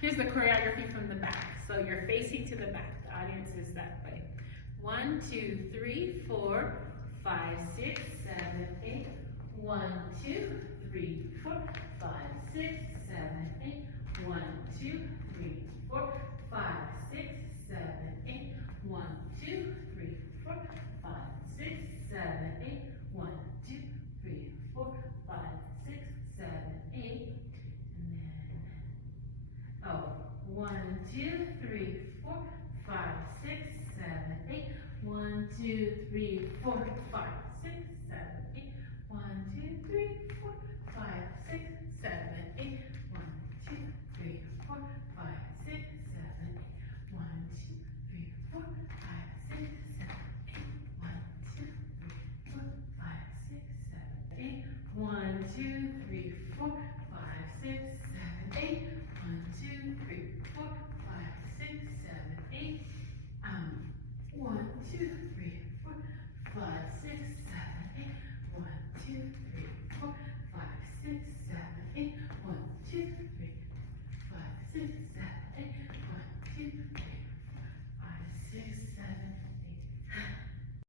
Here's the choreography from the back. So you're facing to the back. The audience is that way. 1, 2, 3, 4, 5, 6, 7, 8. 1, 2, 3, 4, 5, 6, 7, 8. 1, 2, 3, 4, 5, 6, 7, 8. 1, 2, 3, 4, 5, 6, 7, 8. 1, 2, 3, 4, 5, 6, 7, 8. And then, oh, 1, 2, 3, 4, 5, 6, 7, 8. 1, 2, 3, 4, 5, 6, 7, 8. 1, 2, 3, 4, 5, 6, 7, 8. 1, 2, 3, 4, 5, 6, 7, 8. 1, 2, 3, 4, 5, 6, 7, 8. 1, 2, 3, 4, 5, 6, 7, 8. 1, 2, 3, 4, 5, 6, 7, 8. 1, 2, 3, 4, 5, 6, 7, 8. 1, 2, 3, 4, 5, 6, 7, 8. 1, 2, 3,